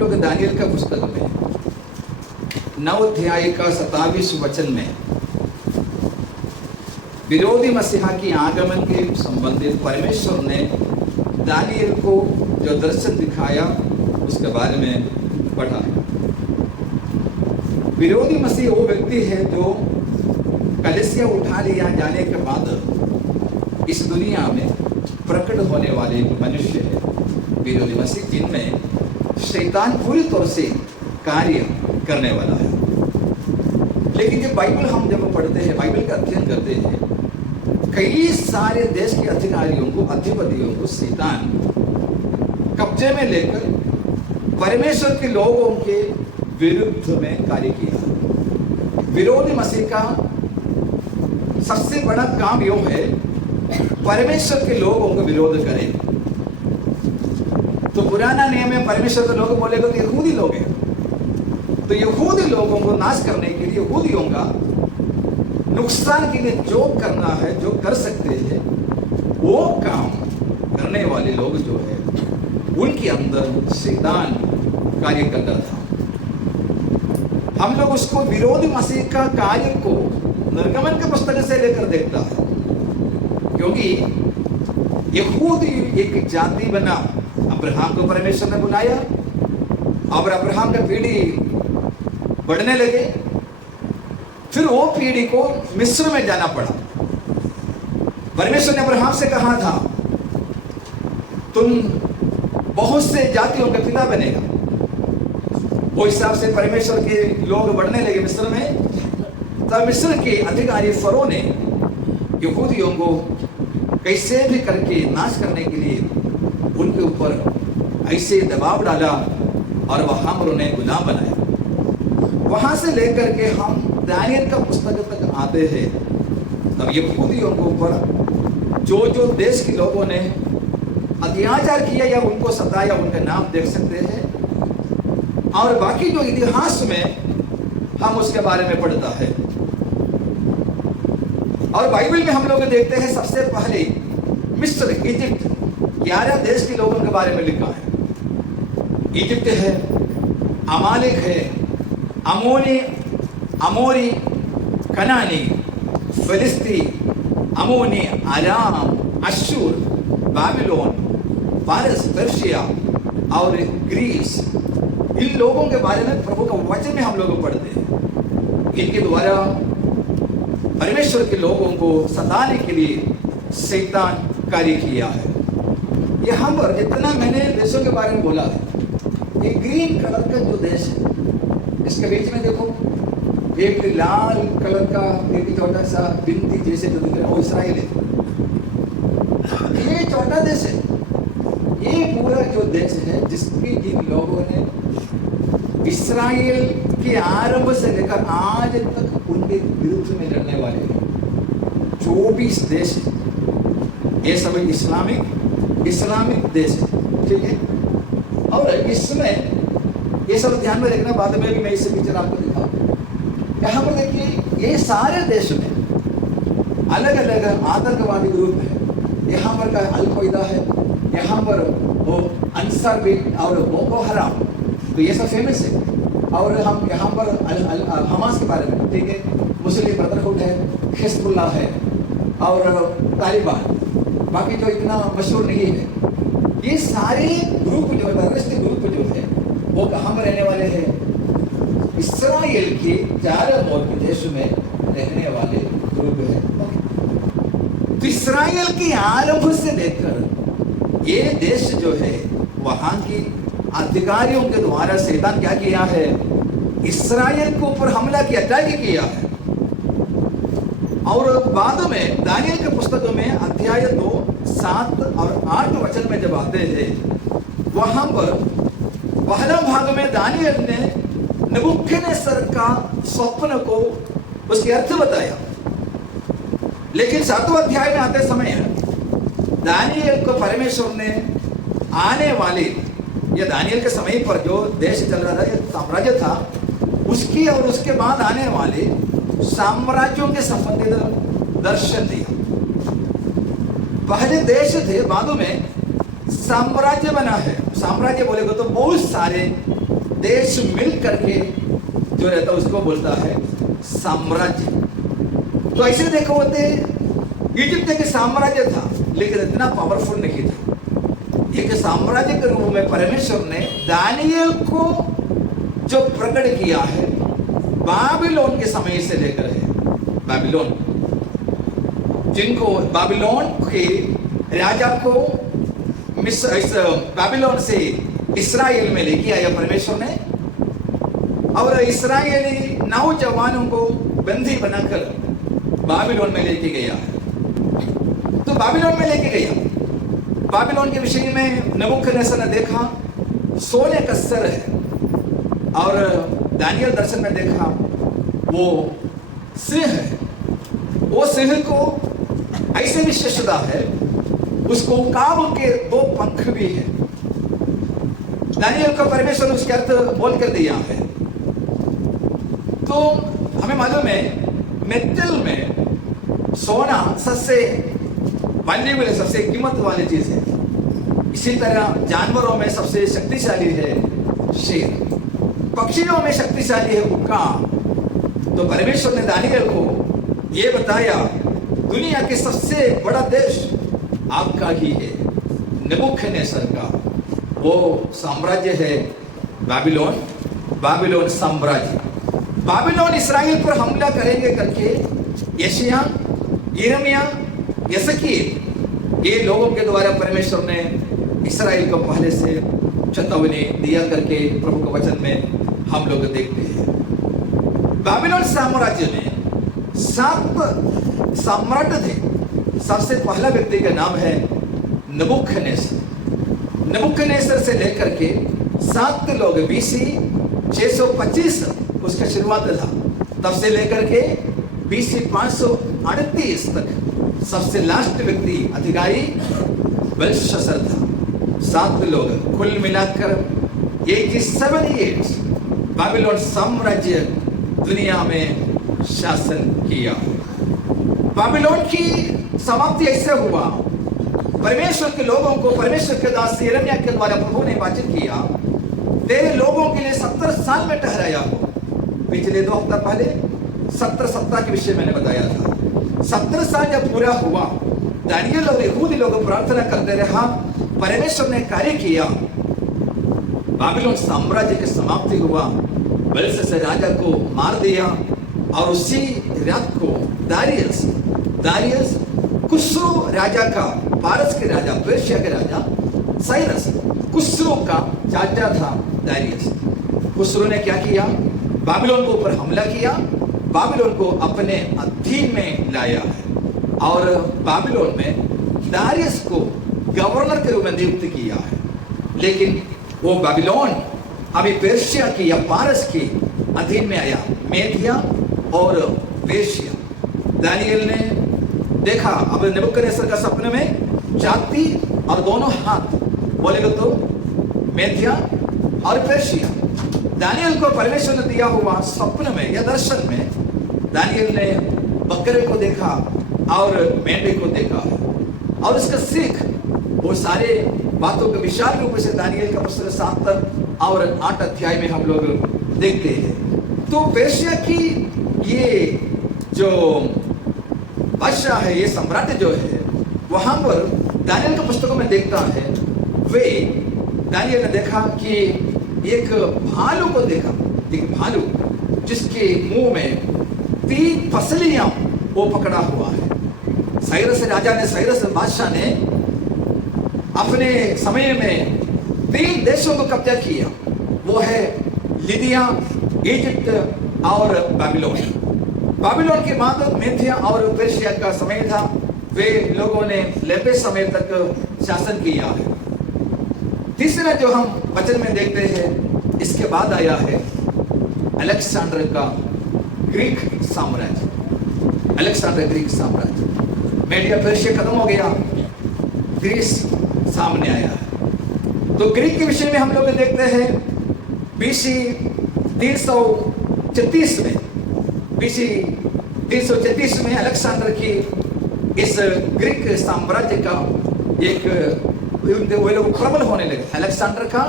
लोग दानियल का पुस्तक में 9 अध्याय का 27 वचन में विरोधी मसीहा की आगमन के संबंधित परमेश्वर ने दानियल को जो दर्शन दिखाया उसके बारे में पढ़ा है। विरोधी मसीह वो व्यक्ति है जो कलीसिया उठा लिया जाने के बाद इस दुनिया में प्रकट होने वाले मनुष्य है। विरोधी मसीह जिनमें शैतान पूरी तौर से कार्य करने वाला है। लेकिन जब बाइबल हम जब पढ़ते हैं, बाइबल का अध्ययन करते हैं, कई सारे देश के अधिकारियों को, अधिपतियों को शैतान कब्जे में लेकर परमेश्वर के लोगों के विरुद्ध में कार्य किया। विरोधी मसीह का सबसे बड़ा काम यो है परमेश्वर के लोगों को विरोध करें। तो पुराना नियम में परमेश्वर के लोग बोलेगा तो यहूदी लोग हैं, तो यहूदी लोगों को नाश करने के लिए, यहूदियों का नुकसान के लिए जो करना है, जो कर सकते हैं, वो काम करने वाले लोग जो है उनके अंदर शैतान कार्य कर रहा था। हम लोग उसको विरोधी मसीह का कार्य को निर्गमन के पुस्तक से लेकर देखता है, क्योंकि यहूदी एक जाति बना। अब्राहम को परमेश्वर ने बुलाया और अब्राहम का पीढ़ी बढ़ने लगे। फिर वो पीढ़ी को मिस्र में जाना पड़ा। परमेश्वर ने अब्राहम से कहा था, तुम बहुत से जातियों का पिता बनेगा। वो हिसाब से परमेश्वर के लोग बढ़ने लगे मिस्र में। तब मिस्र के अधिकारी फरो ने यहूदियों को कैसे भी करके नाश करने के लिए उनके ऊपर ऐसे दबाव डाला और वहां पर उन्हें गुलाम बनाया। वहां से लेकर के हम दानियल का पुस्तक तक आते हैं। तब यहूदियों के ऊपर जो जो देश के लोगों ने अत्याचार किया या उनको सताया, उनका नाम देख सकते हैं। और बाकी जो इतिहास में हम उसके बारे में पढ़ता है। और बाइबल में हम लोग देखते हैं सबसे पहले मिस्र, इजिप्ट, 11 देश के लोगों के बारे में लिखा है। इजिप्ट है, अमालिक है, अमोरी, कनानी, फिलिस्ती, अमोनी, अराम, अश्शूर, बाबिलोन, फारस, पर्शिया और ग्रीस। इन लोगों के बारे में प्रभु का वचन में हम लोग पढ़ते हैं। इनके द्वारा परमेश्वर के लोगों को सताने के लिए शैतान कार्य किया है। यहाँ पर जितना मैंने देशों के बारे में बोला है, ये ग्रीन कलर का जो देश है, इसके बीच में देखो एक लाल कलर का एक छोटा सा बिंदी जैसे जो दिख रहा है, वो इसराइल है। ये छोटा देश है। ये पूरा जो देश है जिसकी जिन लोगों ने इसराइल के आरंभ से लेकर आज तक उनके विरुद्ध में लड़ने वाले 24 देश है। ये सब इस्लामिक देश है, ठीक है। और इसमें ये सब ध्यान में रखना, बाद में भी मैं इससे पिक्चर आपको दिखाऊं। यहाँ पर देखिए, ये सारे देश में अलग अलग आतंकवादी ग्रुप है। यहाँ पर का अल-कायदा है, यहाँ पर वो अंसार बिन और बोको हराम, तो ये सब फेमस है। और हम यहाँ पर हमास के बारे में, ठीक है, मुस्लिम ब्रदरहुड है, हिजबुल्लाह है और तालिबान, बाकी जो इतना मशहूर नहीं है। ये सारे ग्रुप जो है, टेररिस्ट ग्रुप जो है, वो कहाँ पर रहने वाले हैं? इसराइल के चारों ओर के देश में रहने वाले ग्रुप है। तो इसराइल के आरंभ से लेकर ये देश जो है, वहां की अधिकारियों के द्वारा शैतान क्या किया है? इसराइल के ऊपर हमला किया, अटैक किया है। और बाद में दानियल के पुस्तक में अध्याय 2, 7 और 8 वचन में जब आते हैं, वहां पर पहला भाग में दानियल ने नबूकदनेस्सर का स्वप्न को, उसके अर्थ बताया। लेकिन 7वें अध्याय में आते समय दानियल को परमेश्वर ने आने वाले, या दानियल के समय पर जो देश चल रहा था, साम्राज्य था, उसकी और उसके बाद आने वाले साम्राज्यों के संबंधित दर्शन दिया। पहले देश थे, बाद में साम्राज्य बना है। साम्राज्य बोलेगा तो बहुत सारे देश मिल करके जो रहता उसको बोलता है साम्राज्य। तो ऐसे देखो होते इजिप्ट एक साम्राज्य था, लेकिन इतना पावरफुल नहीं था। एक साम्राज्य के रूप में परमेश्वर ने दानियल को जो प्रकट किया है बाबिलोन के समय से लेकर है। बाबिलोन, जिनको बाबिलोन के राजा को बाबिलोन से इस्राएल में लेके आया परमेश्वर ने, और इस्राएली नौजवानों को बंदी बनाकर बाबिलोन में लेके गया है। तो बाबिलोन में लेके गया। बाबिलोन के विषय में नबूकदनेस्सर ने देखा सोने का सर है, और दानियल दर्शन में देखा वो सिंह है। वो सिंह को ऐसे विशेषता है, उसको काव के 2 पंख भी है। दानियल को परमेश्वर उसके अर्थ बोल कर दिया है। तो हमें मालूम है मेटल में सोना सबसे वैल्यूएबल है, सबसे कीमत वाली चीज है। इसी तरह जानवरों में सबसे शक्तिशाली है शेर, पक्षियों में शक्तिशाली है उकाब। तो परमेश्वर ने दानियल को यह बताया दुनिया के सबसे बड़ा देश आपका ही है, नबूकदनेस्सर का वो साम्राज्य है बाबिलोन। बाबिलोन साम्राज्य, बाबिलोन इसराइल पर हमला करेंगे करके यशायाह, यिर्मयाह, यहेजकेल ये लोगों के द्वारा परमेश्वर ने इसराइल को पहले से चेतावनी दिया करके प्रभु के वचन में हम लोग देखते हैं। बाबिलोन साम्राज्य में 7 सम्राट थे। सबसे पहला व्यक्ति का नाम है नबूकदनेस्सर। नबूकदनेस्सर से लेकर के 7 लोग BC 625 उसका शुरुआत था, तब से लेकर के BC 538 तक सबसे लास्ट व्यक्ति अधिकारी बेलशस्सर था। 7 लोग कुल मिलाकर 87 ईयर्स बाबिलोन साम्राज्य दुनिया में शासन किया। बाबिलोन की समाप्ति ऐसे हुआ, परमेश्वर के लोगों को परमेश्वर के दास यिर्मयाह के द्वारा प्रभु ने वाचित किया, तेरे लोगों के लिए 70 साल में ठहराया हो। पिछले 2 हफ्ता पहले 70 सप्ताह के विषय मैंने बताया था। 70 साल जब पूरा हुआ, दानियल और यहूदी लोग प्रार्थना करते रहा, परमेश्वर ने कार्य किया, बाबिलोन साम्राज्य की समाप्ति हुआ। बेलशस्सर राजा को मार दिया, और उसी रात को दारियस खुसरो राजा का, पारस के राजा, पर्शिया के राजा साइरस, खुसरो का चाचा था दारियस। खुसरो ने क्या किया? बाबिलोन के ऊपर हमला किया, बाबिलोन को अपने अधीन में लाया है, और बाबिलोन में दारियस को गवर्नर के रूप में नियुक्त किया है। लेकिन वो बाबिलोन अभी पर्शिया की या पारस के अधीन में आया, मेदिया और पर्शिया। दानियल ने देखा अब नबूकदनेस्सर का सपने में छाती और दोनों हाथ, बोलेगा तो मेदिया और पर्शिया। दानियल को परमेश्वर ने दिया हुआ स्वप्न में या दर्शन में, दानियल ने बकरे को देखा और मेंढे को देखा, और इसका सीख वो सारे बातों को विशाल रूप से दानियल का पुस्तक 7 और 8 अध्याय में हम लोग देखते हैं। तो पर्शिया की ये जो बादशाह है, ये सम्राट जो है, वहां पर दानियल के पुस्तकों में देखता है, वे दानियल ने देखा कि एक भालू को देखा, एक भालू जिसके मुंह में 3 फसलियां वो पकड़ा हुआ है। साइरस राजा ने, साइरस बादशाह ने अपने समय में 3 देशों को कब्जा किया, वो है लिदिया, इजिप्ट और बाबिलोन। बाबिलोन के बाद मेदिया और पर्शिया का समय था, वे लोगों ने लंबे समय तक शासन किया है। तीसरा जो हम वचन में देखते हैं, इसके बाद आया है अलेक्जेंडर का ग्रीक साम्राज्य। अलेक्जेंडर ग्रीक साम्राज्य, मेडिया पर्शिया खत्म हो गया, ग्रीस सामने आया है। तो ग्रीक के विषय में हम लोग देखते हैं BC 336 में, BC 336 में अलेक्जेंडर की इस ग्रीक साम्राज्य का एक वे लोग प्रबल होने लगे। अलेक्जेंडर का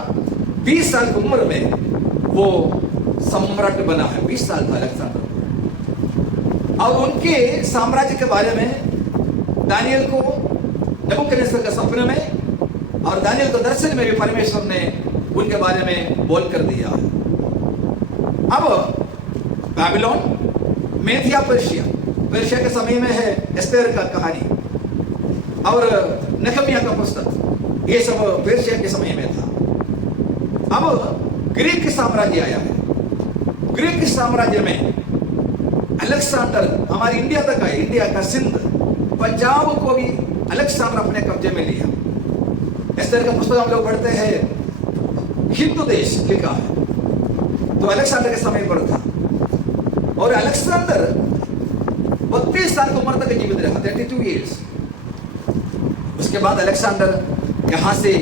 20 साल की उम्र में वो सम्राट बना है। 20 साल था अलेक्जेंडर। और उनके साम्राज्य के बारे में दानियल को नबूकदनेस्सर का सपने में और दानियल को दर्शन में भी परमेश्वर ने उनके बारे में बोल कर दिया। अब बाबिलोन, मेदिया, पर्शिया के समय में है एस्तेर का कहानी और नहम्याह का पुस्तक, ये सब पर्शिया के समय में था। अब ग्रीक साम्राज्य आया है। ग्रीक साम्राज्य में अलेक्जेंडर हमारी इंडिया तक आए, इंडिया का सिंध, पंजाब को भी अलेक्जेंडर अपने कब्जे में लिया। एस्तेर का पुस्तक हम लोग पढ़ते हैं, हिंदू देश लिखा है, तो अलेक्जेंडर के समय पर था। और अलेक्जेंडर 32 साल की उम्र तक जीवित रहा, 32 ईयर्स। उसके बाद अलेक्जेंडर यहाँ से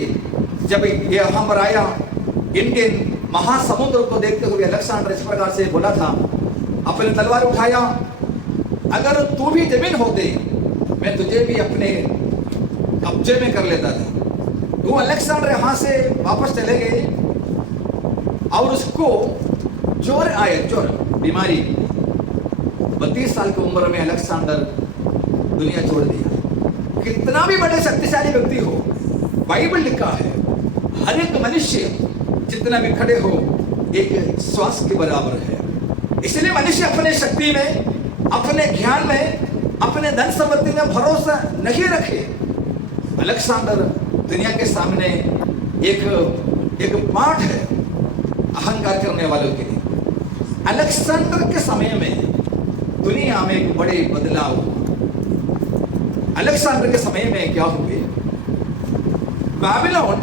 जब यहाँ पर आया, इंडियन महासमुद्र को देखते हुए अलेक्जेंडर इस प्रकार से बोला था, अपने तलवार उठाया, अगर तू भी जमीन होते मैं तुझे भी अपने कब्जे में कर लेता था। तो अलेक्जेंडर यहाँ से वापस चले गए और उसको जोर आया, जोर बीमारी। 32 साल की उम्र में अलेक्जेंडर दुनिया छोड़ दिया। कितना भी बड़े शक्तिशाली व्यक्ति हो, बाइबल लिखा है हर एक मनुष्य जितना भी खड़े हो एक श्वास के बराबर है। इसलिए मनुष्य अपने शक्ति में, अपने ज्ञान में, अपने धन संपत्ति में भरोसा नहीं रखे। अलेक्जेंडर दुनिया के सामने एक पाठ है अहंकार करने वालों के लिए। अलेक्जेंडर के समय में दुनिया में एक बड़े बदलाव हुआ। अलेक्जेंडर के समय में क्या हुए, बाबिलोन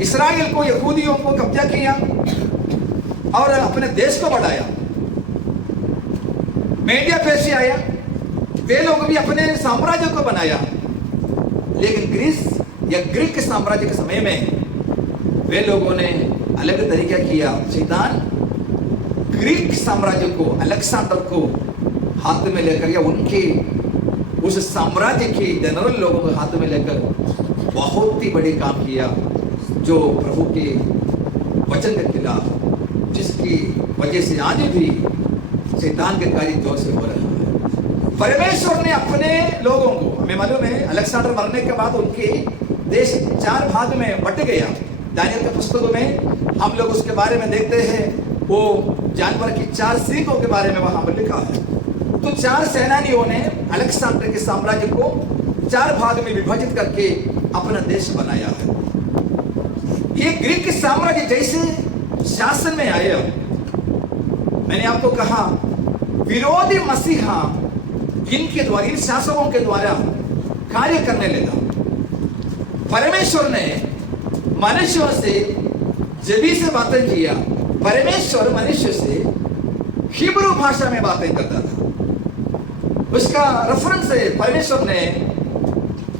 इस्राएल को, यहूदियों को कब्जा किया और अपने देश को बढ़ाया। मेडिया पर्शिया आया, वे लोग भी अपने साम्राज्य को बनाया। लेकिन ग्रीस या ग्रीक साम्राज्य के समय में वे लोगों ने अलग तरीका किया। शैतान ग्रीक साम्राज्य को, अलेक्जेंडर को हाथ में लेकर या उनके उस साम्राज्य के जनरल लोगों को हाथ में लेकर बहुत ही बड़े काम किया, जो प्रभु के वचन के खिलाफ, जिसकी वजह से आज भी शैतान के कार्य जोर से हो रहा है। परमेश्वर ने अपने लोगों को, हमें मालूम है अलेक्जेंडर मरने के बाद उनके देश 4 भाग में बट गया। दानियल के पुस्तकों में हम लोग उसके बारे में देखते हैं, वो जानवर की 4 सींगों के बारे में वहां पर लिखा है। तो 4 सेनानियों ने अलेक्जेंडर के साम्राज्य को 4 भाग में विभाजित करके अपना देश बनाया है। ये ग्रीक साम्राज्य जैसे शासन में आया, मैंने आपको कहा विरोधी मसीहा इनके द्वारा, इन शासकों के द्वारा कार्य करने लगा। परमेश्वर ने मनुष्यों से जभी से बातें किया, परमेश्वर मनुष्य से हिब्रू भाषा में बातें करता था। उसका रेफरेंस है, परमेश्वर ने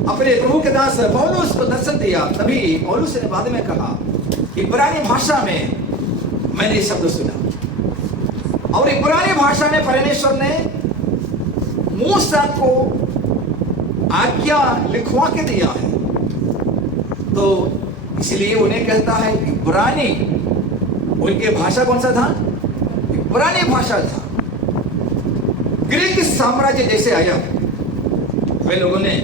अपने प्रभु के दास पौलुस को दर्शन दिया, तभी पौलुस ने बाद में कहा इब्रानी भाषा में मैंने ये शब्द सुना। और इब्रानी भाषा में परमेश्वर ने मूसा को आज्ञा लिखवा के दिया है। तो इसलिए उन्हें कहता है इब्रानी, उनके भाषा कौन सा था? इब्रानी भाषा था। ग्रीक साम्राज्य जैसे आया, वे लोगों ने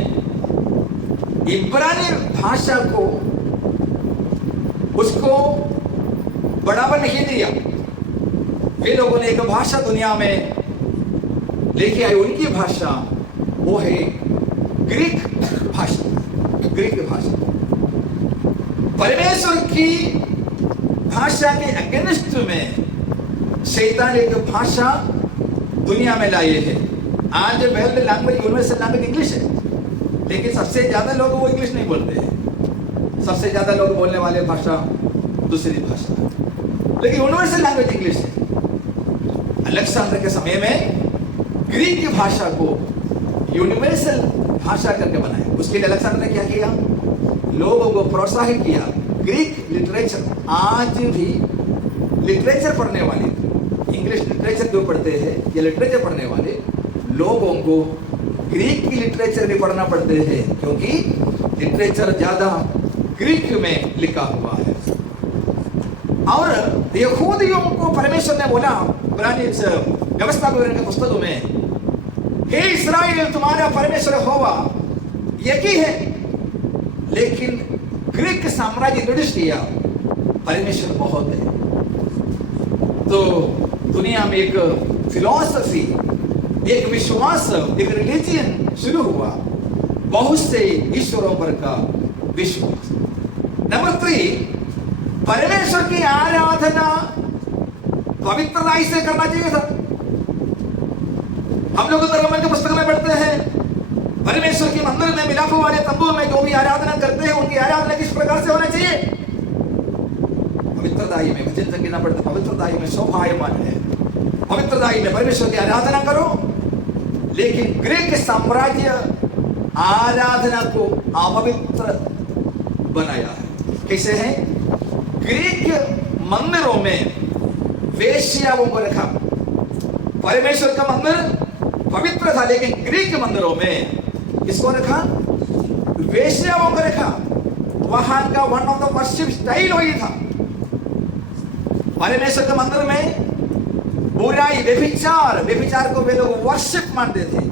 इब्रानी भाषा को, उसको बढ़ावा नहीं दिया। वे लोगों ने एक भाषा दुनिया में लेके आए, उनकी भाषा वो है ग्रीक भाषा। ग्रीक भाषा परमेश्वर की भाषा के अगेंस्ट में शैतान एक भाषा दुनिया में लाए है। आज world language, universal language English है, लेकिन सबसे ज्यादा लोग वो इंग्लिश नहीं बोलते हैं। सबसे ज्यादा लोग बोलने वाले भाषा दूसरी भाषा, लेकिन यूनिवर्सल लैंग्वेज इंग्लिश है। अलेक्जेंडर के समय में ग्रीक भाषा को यूनिवर्सल भाषा करके बनाया। उसके लिए अलेक्जेंडर ने क्या किया? लोगों को प्रोत्साहित किया। ग्रीक लिटरेचर, आज भी लिटरेचर पढ़ने वाले, इंग्लिश लिटरेचर जो पढ़ते हैं या लिटरेचर पढ़ने वाले लोगों को ग्रीक की लिटरेचर भी पढ़ना पड़ते हैं, क्योंकि लिटरेचर ज्यादा ग्रीक में लिखा हुआ है। और यहूदियों को परमेश्वर ने बोला इब्रानी व्यवस्था विवरण के पुस्तकों में, हे इस्राएल, तुम्हारा परमेश्वर यहोवा एक ही है। लेकिन ग्रीक साम्राज्य इंट्रोड्यूस किया, परमेश्वर बहुत है। तो दुनिया में एक फिलॉसफी, एक विश्वास, एक रिलीजियन शुरू हुआ, बहुत से ईश्वरों पर का विश्वास। नंबर 3, परमेश्वर की आराधना पवित्रता से करना चाहिए था। हम लोग धर्म के पुस्तक में पढ़ते हैं, परमेश्वर के मंदिर में, मिलापों वाले तंबू में जो भी आराधना करते हैं, उनकी आराधना किस प्रकार से होना चाहिए? पवित्रताई में। भजन संगीत पढ़ते, पवित्रताई में शोभायमान है, पवित्रताई में परमेश्वर की आराधना करो। लेकिन ग्रीक साम्राज्य आराधना को अपवित्र बनाया है। कैसे है? ग्रीक मंदिरों में वेश्याओं को रखा। परमेश्वर का मंदिर पवित्र था, लेकिन ग्रीक मंदिरों में किसको रखा? वेश्याओं को रखा। वहां का one of the worship style वही था। परमेश्वर के मंदिर में बुराई, व्यभिचार को वे लोग वर्शिप मानते थे।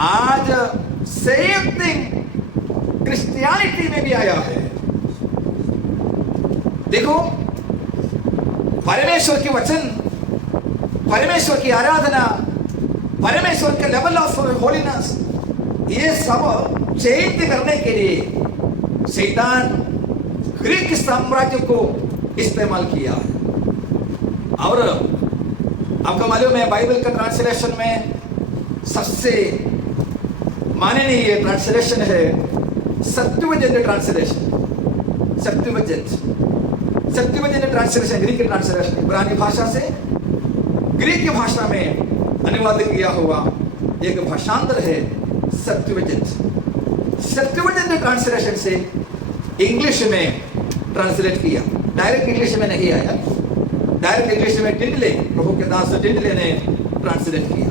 आज सेम थिंग क्रिश्चियनिटी में भी आया है। देखो, परमेश्वर के वचन, परमेश्वर की आराधना, परमेश्वर के लेवल ऑफ होलीनेस, ये सब चेंज करने के लिए शैतान ग्रीक साम्राज्य को इस्तेमाल किया है। और आपको मालूम है, बाइबल का ट्रांसलेशन में सबसे माननीय ट्रांसलेशन है सेप्टुअजिंट ट्रांसलेशन। सेप्टुअजिंट ट्रांसलेशन ग्रीक ट्रांसलेशन, इब्रानी भाषा से ग्रीक भाषा में अनुवाद किया हुआ एक भाषांतर है सेप्टुअजिंट। सेप्टुअजिंट ट्रांसलेशन से इंग्लिश में ट्रांसलेट किया, डायरेक्ट इंग्लिश में नहीं आया। डायरेक्ट इंग्लिश में टिंडले, प्रभु के दास टिंडले ने ट्रांसलेट किया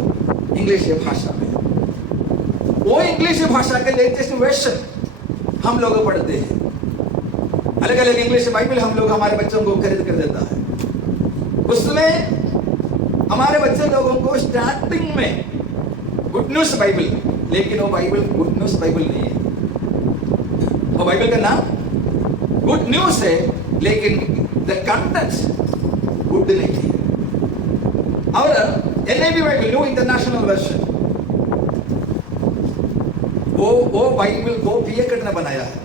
इंग्लिश भाषा में। वो इंग्लिश भाषा के लेटेस्ट वर्जन हम लोग पढ़ते हैं। अलग अलग इंग्लिश बाइबल हम लोग हमारे बच्चों को खरीद कर देता है। उसमें हमारे बच्चे लोगों को स्टार्टिंग में गुड न्यूज बाइबल, लेकिन वो बाइबल गुड न्यूज बाइबल नहीं है। वो बाइबल का नाम गुड न्यूज है, लेकिन द कंटेंट गुड नहीं है। और NIV Bible, new international version, वो बाइबल को पियकट ने बनाया है,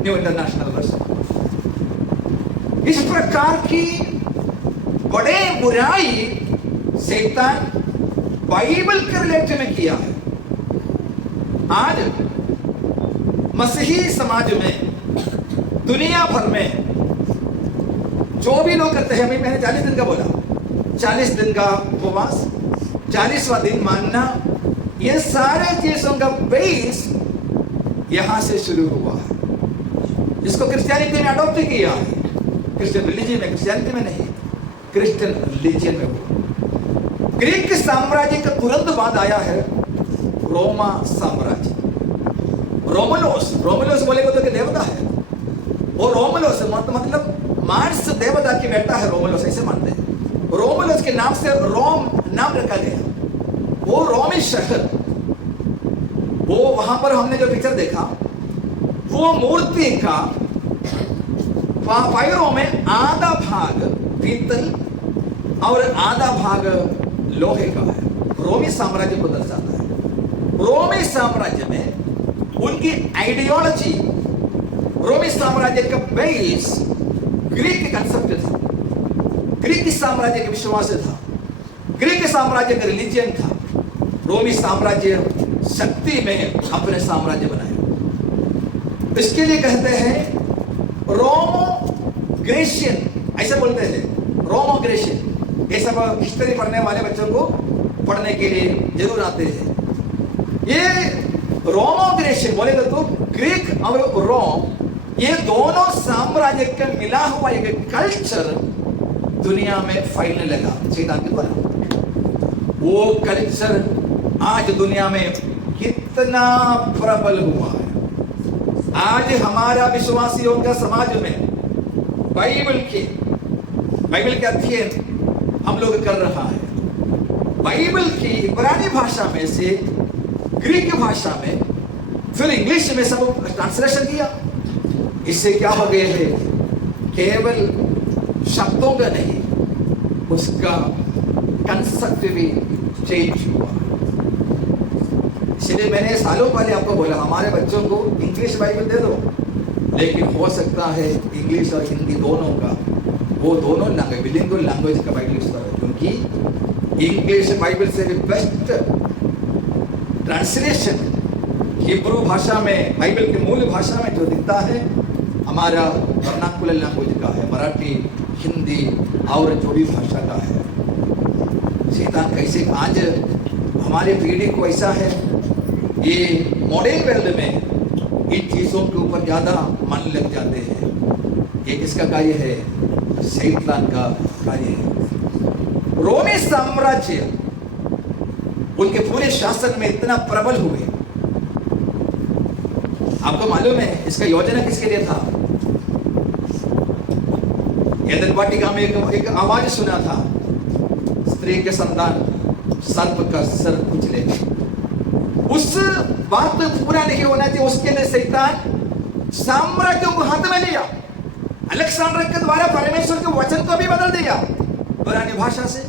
न्यू इंटरनेशनल वर्जन। इस प्रकार की बड़े बुराई शैतान बाइबल के रिलेटेड में किया है। आज मसीही समाज में, दुनिया भर में जो भी लोग करते हैं, मैंने 40 दिन का बोला, 40 दिन का उपवास, 40वां दिन मानना, ये सारे चीजों का बेस यहां से शुरू हुआ है। इसको क्रिश्चियनिटी में अडॉप्ट किया है, क्रिश्चियन रिलीजन में, क्रिश्चियनिटी में नहीं, क्रिश्चियन रिलीजन में हुआ। ग्रीक साम्राज्य का तुरंत बाद आया है रोमा साम्राज्य। रोमुलस बोलेगा तो देवता है वो। रोमुलस मतलब मार्स देवता की बेटा है रोमुलस, ऐसे मानते हैं। रोमुलस के नाम से रोम नाम रखा गया। वो रोमी शहर, वो वहां पर हमने जो पिक्चर देखा, वो मूर्ति का पैरों में आधा भाग पीतल और आधा भाग लोहे का है। रोमी साम्राज्य को दर्शाता है। रोमी साम्राज्य में उनकी आइडियोलॉजी, रोमी साम्राज्य का बेस ग्रीक कंसेप्ट था, ग्रीक साम्राज्य का विश्वास था, ग्रीक साम्राज्य का रिलीजन था। रोमी साम्राज्य शक्ति में अपने साम्राज्य बनाया। इसके लिए कहते हैं रोमो ग्रेशियन, ऐसे बोलते हैं रोमो ग्रेशियन। ये सब हिस्ट्री पढ़ने वाले बच्चों को पढ़ने के लिए जरूर आते हैं। ये रोमो ग्रेशियन बोलेगा तो ग्रीक और रोम, ये दोनों साम्राज्य का मिला हुआ एक कल्चर दुनिया में फैलने लगा शैतान के द्वारा। वो कल्चर आज दुनिया में कितना प्रबल हुआ है। आज हमारा विश्वासियों का समाज में बाइबल के अध्ययन हम लोग कर रहा है। बाइबल की इब्रानी भाषा में से ग्रीक भाषा में फिर इंग्लिश में सब ट्रांसलेशन किया। इससे क्या हो गए है, केवल शब्दों का नहीं, उसका कंसेप्ट भी चेंज हुआ। इसलिए मैंने सालों पहले आपको बोला हमारे बच्चों को इंग्लिश बाइबल दे दो, लेकिन हो सकता है इंग्लिश और हिंदी दोनों का, वो दोनों लैंग्वेज बिलिंगुअल लैंग्वेज का बाइबल यूज करो, क्योंकि इंग्लिश बाइबल से भी बेस्ट ट्रांसलेशन हिब्रू भाषा में, बाइबल के मूल भाषा में जो दिखता है हमारा वर्नाकुलर लैंग्वेज का है, मराठी, हिंदी और जो भी भाषा का है। शैतान कैसे आज हमारे पीढ़ी को ऐसा है, ये मॉडर्न वर्ल्ड में इन चीजों के ऊपर ज्यादा मन लग जाते हैं। ये किसका कार्य है? शैतान का कार्य है। रोमी साम्राज्य उनके पूरे शासन में इतना प्रबल हुए, आपको मालूम है इसका योजना किसके लिए था? एदन वाटिका में एक आवाज सुना था, स्त्री के संतान सर्प का सर कुचले। उस बात तो पूरा नहीं होना चाहिए, उसके लिए शैतान साम्राज्य को हाथ में लिया। अलेक्जेंडर के द्वारा परमेश्वर के वचन को भी बदल दिया पुरानी भाषा से,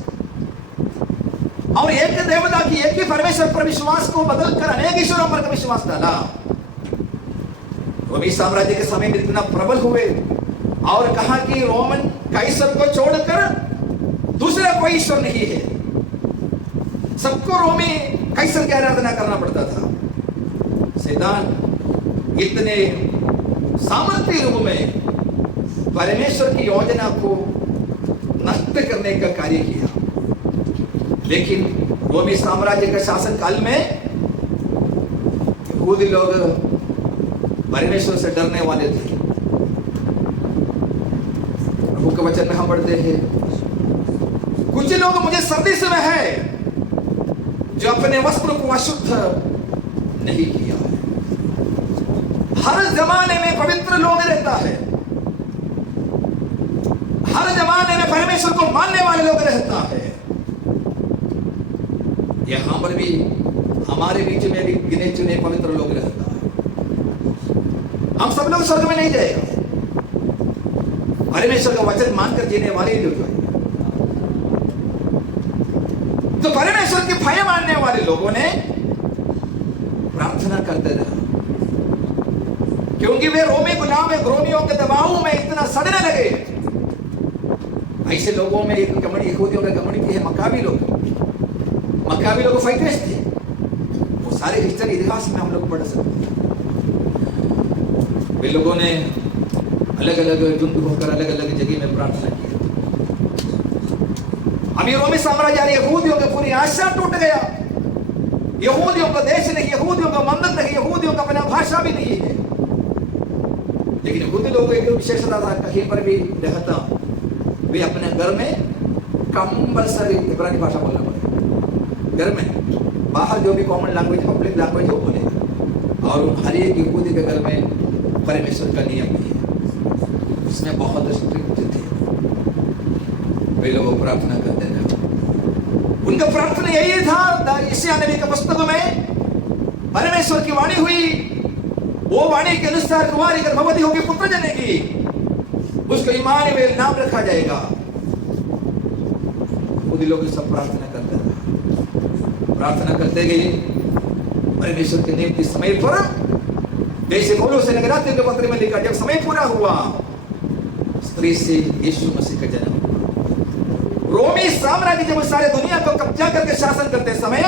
और एक देवता की एक ही परमेश्वर पर विश्वास को बदलकर अनेक ईश्वरों पर विश्वास डाला। रोमी साम्राज्य के समय में इतना प्रबल हुए और कहा कि रोमन काइसर को छोड़कर दूसरा कोई ईश्वर नहीं है, सबको रोमी काइसर की आराधना करना पड़ता था। शैतान इतने सामर्थ्य रूप में परमेश्वर की योजना को नष्ट करने का कार्य किया, लेकिन रोमी साम्राज्य के शासन काल में यहूदी लोग परमेश्वर से डरने वाले थे। प्रभु के वचन में हम पढ़ते हैं, कुछ लोग मुझे सदृश में है जो अपने वस्त्र को अशुद्ध नहीं किया है। हर जमाने में पवित्र लोग रहता है, हर जमाने में परमेश्वर को मानने वाले लोग रहता है। यहां पर भी हमारे बीच में भी गिने चुने पवित्र लोग रहता है। हम सब लोग स्वर्ग में नहीं जाएगा, परमेश्वर का वचन मानकर जीने वाले ही लोग। तो परमेश्वर के भय मानने वाले लोगों ने प्रार्थना करते रहे, क्योंकि वे रोमी गुलाम रोमियों के दबाव में इतना सड़ने लगे। ऐसे लोगों में एक कम्युनिटी, यहूदियों का कम्युनिटी है मकाबी लोग। मकाबी लोग फाइटर्स थे, वो सारे हिस्ट्री इतिहास में हम लोग पढ़ सकते हैं। वे लोगों ने अलग अलग झुंड होकर अलग अलग जगह में प्रार्थना की। अभी रोमी साम्राज्य यहूदियों की पूरी आशा टूट गया। यहूदियों का देश नहीं, यहूदियों का मंदिर नहीं, यहूदियों का अपना भाषा भी नहीं है। लेकिन यहूदी लोगों की एक विशेषता था, कहीं पर भी रहता वे अपने घर में कंपल्सरी इब्रानी भाषा बोलना पड़ेगा। घर में बाहर जो भी कॉमन लैंग्वेज, पब्लिक लैंग्वेज वो बोलेगा। और हर एक यहूदी के घर में परमेश्वर का नियम भी है, उसमें बहुत स्ट्रिक्ट थे। वे लोग प्रार्थना करते थे, उनका प्रार्थना यही था। यशायाह नबी के पुस्तक में परमेश्वर की वाणी हुई, वो वाणी के अनुसार कुमारी गर्भवती होगी, पुत्र जनेगी, उसको इम्मानुएल नाम रखा जाएगा। यहूदी लोग सब प्रार्थना करते थे, प्रार्थना करते गए। परमेश्वर के नियम के समय पर, जैसे पौलुस ने गलातियों के पत्र में लिखा, जब समय पूरा हुआ स्त्री से यीशु मसीह का जन्म। रोमी साम्राज्य जब सारे दुनिया को कब्जा करके शासन करते समय,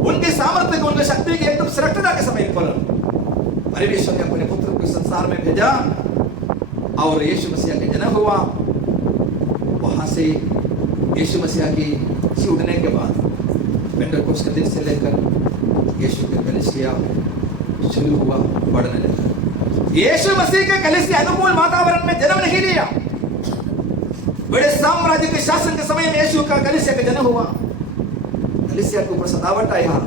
उनके सामर्थ्य को, उनकी शक्ति की एकदम श्रेष्ठता के समय पर परमेश्वर ने अपने पुत्र को संसार में भेजा और यीशु मसीह का जन्म हुआ। वहां से यीशु मसीह की छूटने के बाद पेंटेकोस्त के दिन से लेकर यीशु का कलीसिया शुरू हुआ, बढ़ने लगा। यीशु मसीह के कलीसिया अनुकूल वातावरण में जन्म नहीं लिया। बड़े साम्राज्य के शासन के समय में यीशु का कलीसिया का जन्म हुआ। कलीसिया के ऊपर सतावट आया,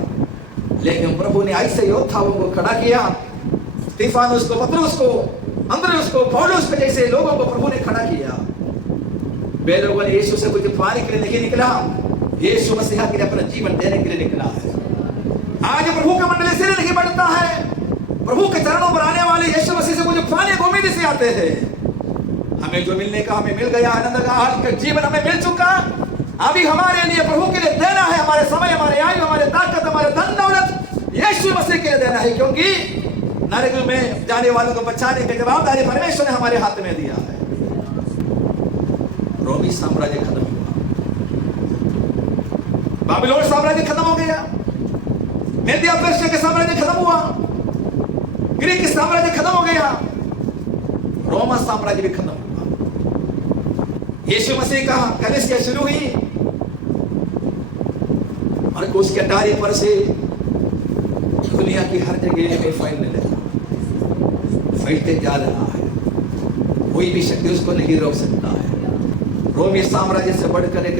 लेकिन प्रभु ने ऐसे योद्धाओं को खड़ा किया, स्तिफानुस को, पतरुस को, अंद्रयास को, पौलुस को जैसे लोगों को प्रभु ने खड़ा किया। वे लोगों ने यीशु से कुछ पाने के लिए नहीं निकला, यीशु मसीह के लिए अपना जीवन देने के लिए निकला है। आज प्रभु का मंडली से नहीं बढ़ता है, प्रभु के चरणों पर आने वाले यीशु मसीह से कुछ पाने को उम्मीद से आते हैं। हमें जो मिलने का हमें मिल गया, आनंद का आज का जीवन हमें मिल चुका। अभी हमारे लिए प्रभु के लिए देना है, हमारे समय, हमारे आयु, हमारे ताकत, हमारे धन दौलत यीशु मसीह के लिए देना है, क्योंकि नरक में जाने वालों को बचाने की जवाबदारी परमेश्वर ने हमारे हाथ में दिया है। रोमी साम्राज्य खत्म हुआ, बाबिलोन साम्राज्य खत्म हो गया, मेदिया पर्शिया के साम्राज्य खत्म हुआ, ग्रीक साम्राज्य खत्म हो गया, रोमा साम्राज्य भी खत्म हुआ। यीशु मसीह का कलीसिया शुरू हुई और उसके अटारी पर से दुनिया की हर जगह में फैलने लगा, फैलते जा रहा है, कोई भी शक्ति उसको नहीं रोक सकता है। रोमी साम्राज्य से बढ़कर एक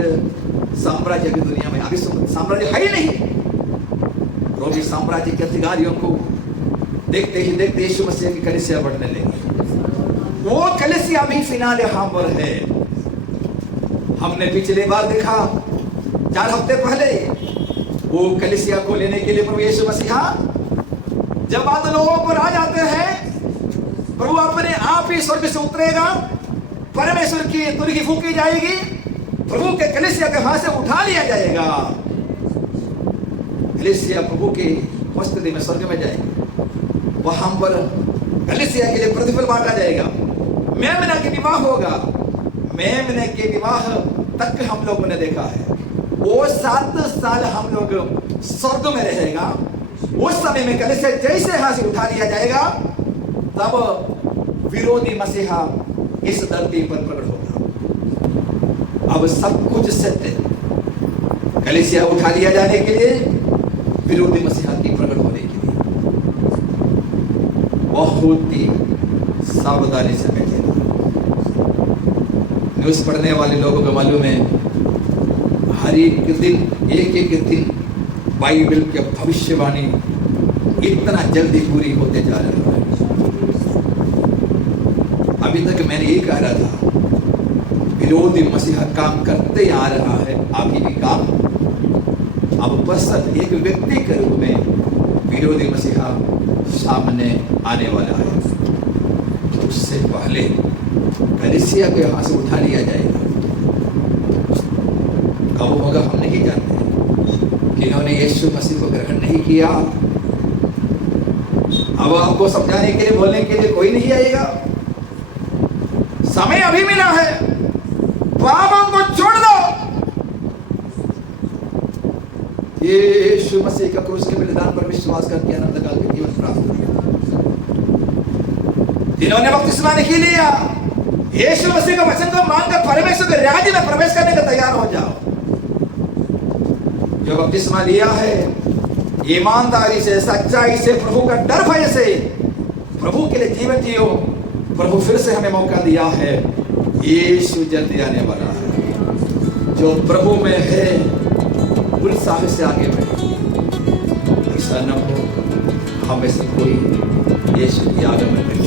साम्राज्य की दुनिया में अभी साम्राज्य है ही नहीं। रोमी साम्राज्य के अधिकारियों को देखते ही देखते यीशु मसीह की कलीसिया बढ़ने लगी। वो कलीसिया भी फिनाले यहाँ पर है। हमने पिछले बार देखा 4 हफ्ते पहले, वो कलीसिया को लेने के लिए प्रभु यीशु मसीहा जब बादलों पर आ जाते हैं, प्रभु अपने आप ही स्वर्ग से उतरेगा, परमेश्वर की तुरही फूकी जाएगी, प्रभु के कलीसिया के हाथ से उठा लिया जाएगा, कलीसिया प्रभु की उपस्थिति में स्वर्ग में जाएगी। वहां पर कलीसिया के लिए प्रतिफल बांटा जाएगा, मेमना के विवाह होगा। मेमने के विवाह तक हम लोगों ने देखा है। वो 7 साल हम लोग स्वर्ग में रहेगा। उस समय में कलीसिया जैसे हाथ से उठा लिया जाएगा, तब विरोधी मसीहा इस धरती पर प्रकट होगा। अब सब कुछ सत्य, कलीसिया उठा लिया जाने के लिए, विरोधी मसीहा की प्रकट होने के लिए बहुत ही सावधानी से बैठेगा। न्यूज़ पढ़ने वाले लोगों को मालूम है, हर एक दिन एक दिन बाइबल की भविष्यवाणी इतना जल्दी पूरी होते जा रहा है। अभी तक मैंने ये कह रहा था, विरोधी मसीहा काम करते आ रहा है, अभी भी काम। अब बस एक व्यक्ति के रूप में विरोधी मसीहा सामने आने वाला है। तो उससे पहले कलीसिया को यहाँ से उठा लिया जाएगा। कब होगा हम नहीं जानते। जिन्होंने यीशु मसीह को ग्रहण नहीं किया, अब आपको समझाने के लिए, बोलने के लिए कोई नहीं आएगा। समय अभी मिला है, पापों को छोड़ दो। यीशु मसीह का क्रूस के बलिदान पर विश्वास करके अनंत काल के जीवन प्राप्त करो। जिन्होंने बपतिस्मा नहीं लिया, यीशु मसीह का वचन को मानकर परमेश्वर के राज्य में प्रवेश करने का तैयार हो जाओ। जो बपतिस्मा लिया है, ईमानदारी से, सच्चाई से, प्रभु का डर भय से प्रभु के लिए जीवन जियो। प्रभु फिर से हमें मौका दिया है, यीशु जल्दी आने वाला है। जो प्रभु में है उत्साह से आगे बढ़े। ऐसा न हो हमें से कोई यीशु की आगमन में